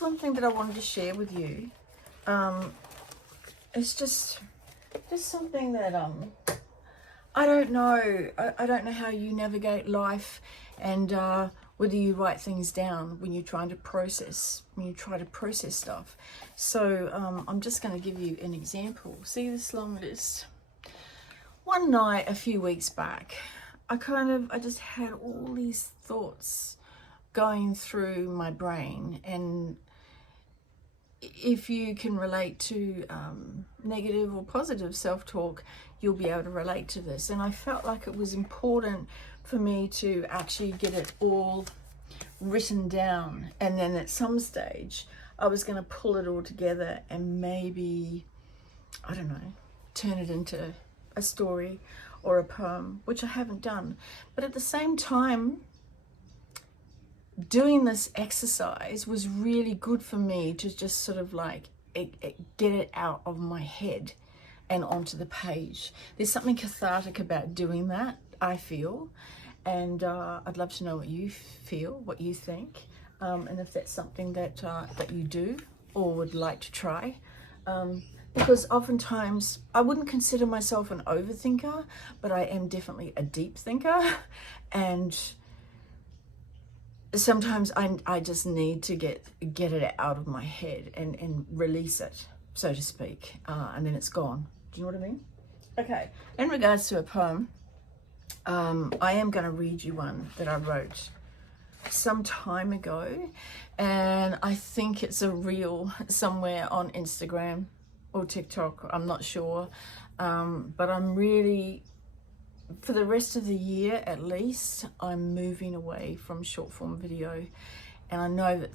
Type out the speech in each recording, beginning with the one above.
just one thing that I wanted to share with you. It's just something that I don't know. I don't know how you navigate life, and whether you write things down when you're trying to process, stuff. So I'm just going to give you an example. See this long list? One night a few weeks back, I just had all these thoughts going through my brain, and if you can relate to negative or positive self-talk, you'll be able to relate to this. And I felt like it was important for me to actually get it all written down, and then at some stage I was going to pull it all together and maybe, I don't know, turn it into a story or a poem, which I haven't done. But at the same time, doing this exercise was really good for me to just sort of like get it out of my head and onto the page. There's something cathartic about doing that, I feel, and I'd love to know what you feel, what you think, and if that's something that you do or would like to try. Because oftentimes I wouldn't consider myself an overthinker, but I am definitely a deep thinker, and sometimes I just need to get it out of my head and release it, so to speak, and then it's gone. Do you know what I mean? Okay, in regards to a poem, I am going to read you one that I wrote some time ago, and I think it's a reel somewhere on Instagram or TikTok, I'm not sure, but I'm really, for the rest of the year at least, I'm moving away from short form video, and I know that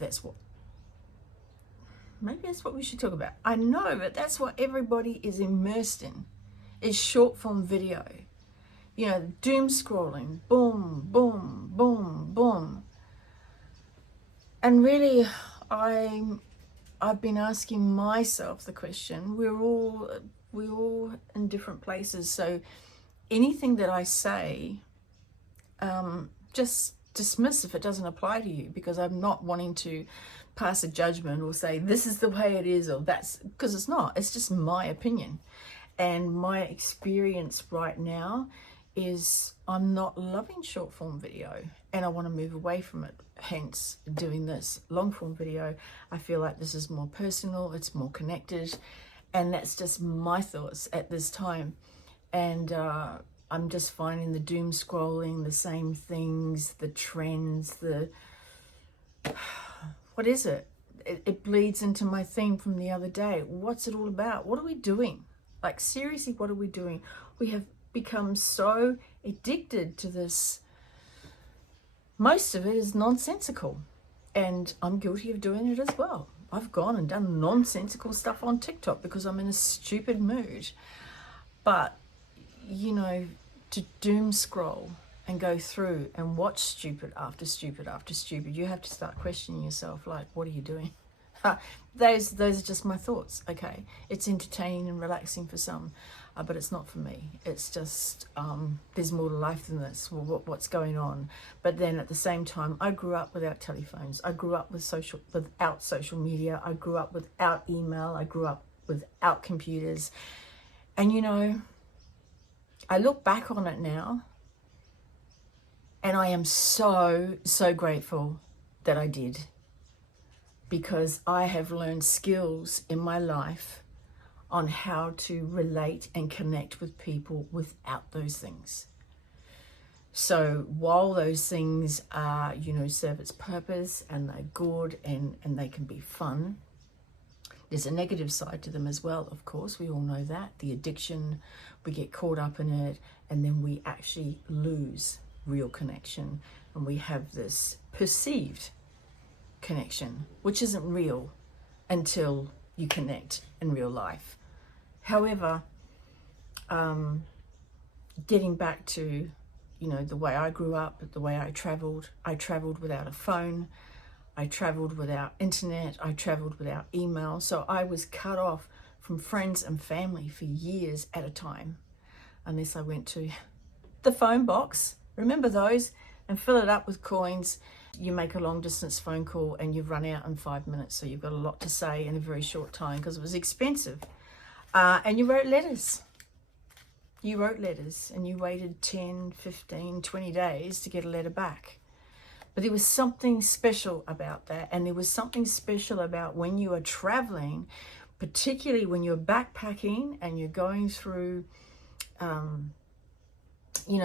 maybe that's what we should talk about. I know that that's what everybody is immersed in, is short form video. You know, doom scrolling, boom, boom, boom, boom. And really, I've been asking myself the question, we're all in different places, so anything that I say, just dismiss if it doesn't apply to you, because I'm not wanting to pass a judgment or say this is the way it is, or that's, because it's not. It's just my opinion, and my experience right now is I'm not loving short form video, and I want to move away from it, hence doing this long form video. I feel like this is more personal, it's more connected, and that's just my thoughts at this time. And I'm just finding the doom scrolling, the same things, the trends, what is it? It bleeds into my theme from the other day. What's it all about? What are we doing? Like, seriously, what are we doing? We have become so addicted to this. Most of it is nonsensical, and I'm guilty of doing it as well. I've gone and done nonsensical stuff on TikTok because I'm in a stupid mood. But, you know, to doom scroll and go through and watch stupid after stupid after stupid, you have to start questioning yourself, like, what are you doing? Those are just my thoughts. Okay, it's entertaining and relaxing for some, but it's not for me. It's just there's more to life than this. Well, what's going on? But then at the same time, I grew up without telephones. I grew up without social media. I grew up without email. I grew up without computers. And you know, I look back on it now, and I am so grateful that I did, because I have learned skills in my life on how to relate and connect with people without those things. So while those things are, you know, serve its purpose and they're good and they can be fun, there's a negative side to them as well, of course. We all know that. The addiction, we get caught up in it, and then we actually lose real connection, and we have this perceived connection, which isn't real until you connect in real life. However, getting back to, you know, the way I grew up, the way I traveled without a phone, I traveled without internet, I traveled without email, so I was cut off from friends and family for years at a time, unless I went to the phone box, remember those, and fill it up with coins you make a long distance phone call and you've run out in 5 minutes, so you've got a lot to say in a very short time because it was expensive. And you wrote letters. You wrote letters and you waited 10, 15, 20 days to get a letter back. But there was something special about that. And there was something special about when you are traveling, particularly when you're backpacking and you're going through,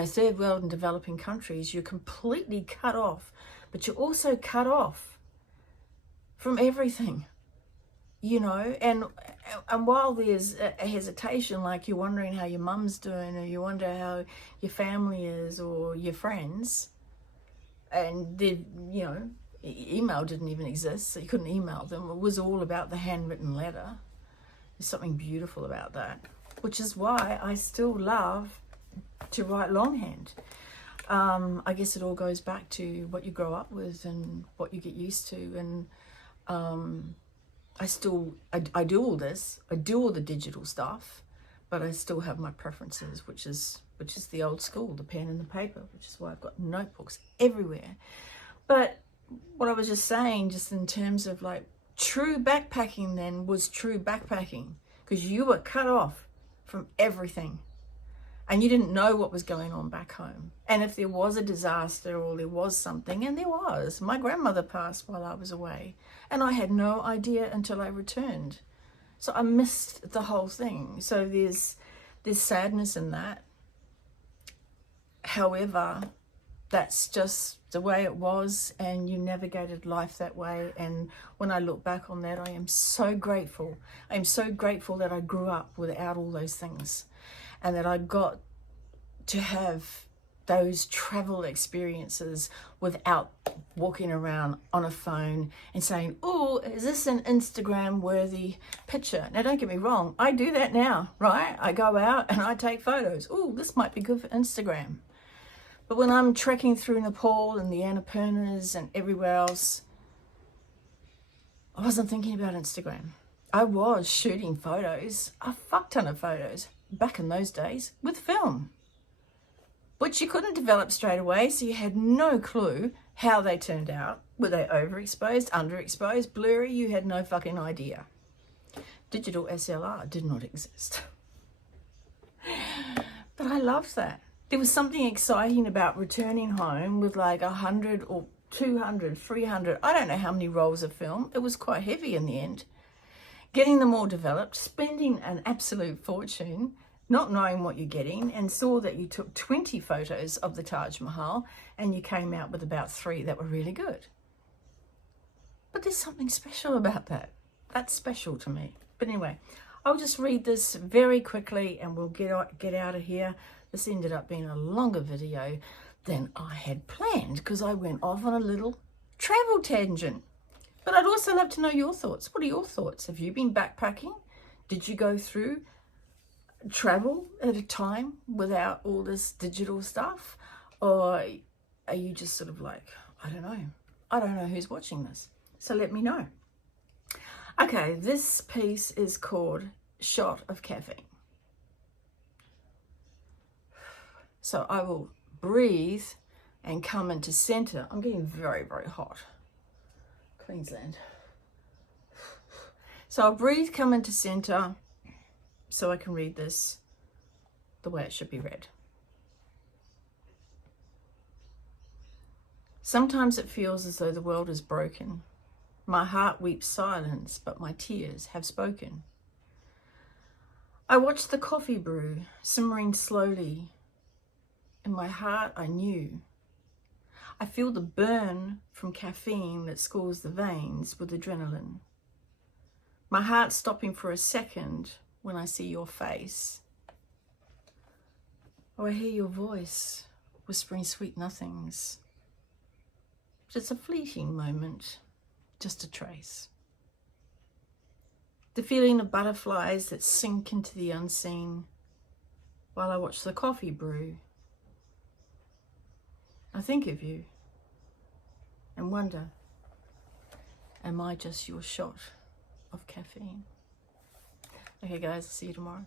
third world and developing countries, you're completely cut off, but you're also cut off from everything, and while there's a hesitation, like you're wondering how your mum's doing, or you wonder how your family is, or your friends, and email didn't even exist, so you couldn't email them. It was all about the handwritten letter. There's something beautiful about that, which is why I still love to write longhand. I guess it all goes back to what you grow up with and what you get used to. And I do all this. I do all the digital stuff, but I still have my preferences, which is the old school, the pen and the paper, which is why I've got notebooks everywhere. But what I was just saying, just in terms of like true backpacking then was true backpacking, because you were cut off from everything. And you didn't know what was going on back home. And if there was a disaster or there was something, and there was, my grandmother passed while I was away, and I had no idea until I returned. So I missed the whole thing. So there's sadness in that. However, that's just the way it was, and you navigated life that way. And when I look back on that, I am so grateful. I am so grateful that I grew up without all those things, and that I got to have those travel experiences without walking around on a phone and saying, oh, is this an Instagram worthy picture? Now, don't get me wrong, I do that now, right? I go out and I take photos. Oh, this might be good for Instagram. But when I'm trekking through Nepal and the Annapurnas and everywhere else, I wasn't thinking about Instagram. I was shooting photos, a fuck ton of photos, back in those days, with film, which you couldn't develop straight away, so you had no clue how they turned out. Were they overexposed, underexposed, blurry? You had no fucking idea. Digital SLR did not exist. But I loved that. There was something exciting about returning home with like 100 or 200, 300, I don't know how many rolls of film. It was quite heavy in the end. Getting them all developed, spending an absolute fortune, not knowing what you're getting, and saw that you took 20 photos of the Taj Mahal and you came out with about 3 that were really good. But there's something special about that. That's special to me. But anyway, I'll just read this very quickly and we'll get out of here. This ended up being a longer video than I had planned because I went off on a little travel tangent. But I'd also love to know your thoughts. What are your thoughts? Have you been backpacking? Did you go through travel at a time without all this digital stuff? Or are you just sort of like, I don't know who's watching this. So let me know. Okay, this piece is called Shot of Caffeine. So I will breathe and come into center. I'm getting very, very hot. Queensland. So I'll breathe, come into center, so I can read this the way it should be read. Sometimes it feels as though the world is broken. My heart weeps silence, but my tears have spoken. I watch the coffee brew, simmering slowly. In my heart, I knew. I feel the burn from caffeine that scores the veins with adrenaline. My heart stopping for a second when I see your face. Or I hear your voice whispering sweet nothings. But it's a fleeting moment, just a trace. The feeling of butterflies that sink into the unseen while I watch the coffee brew. I think of you and wonder, am I just your shot of caffeine? Okay guys, I'll see you tomorrow.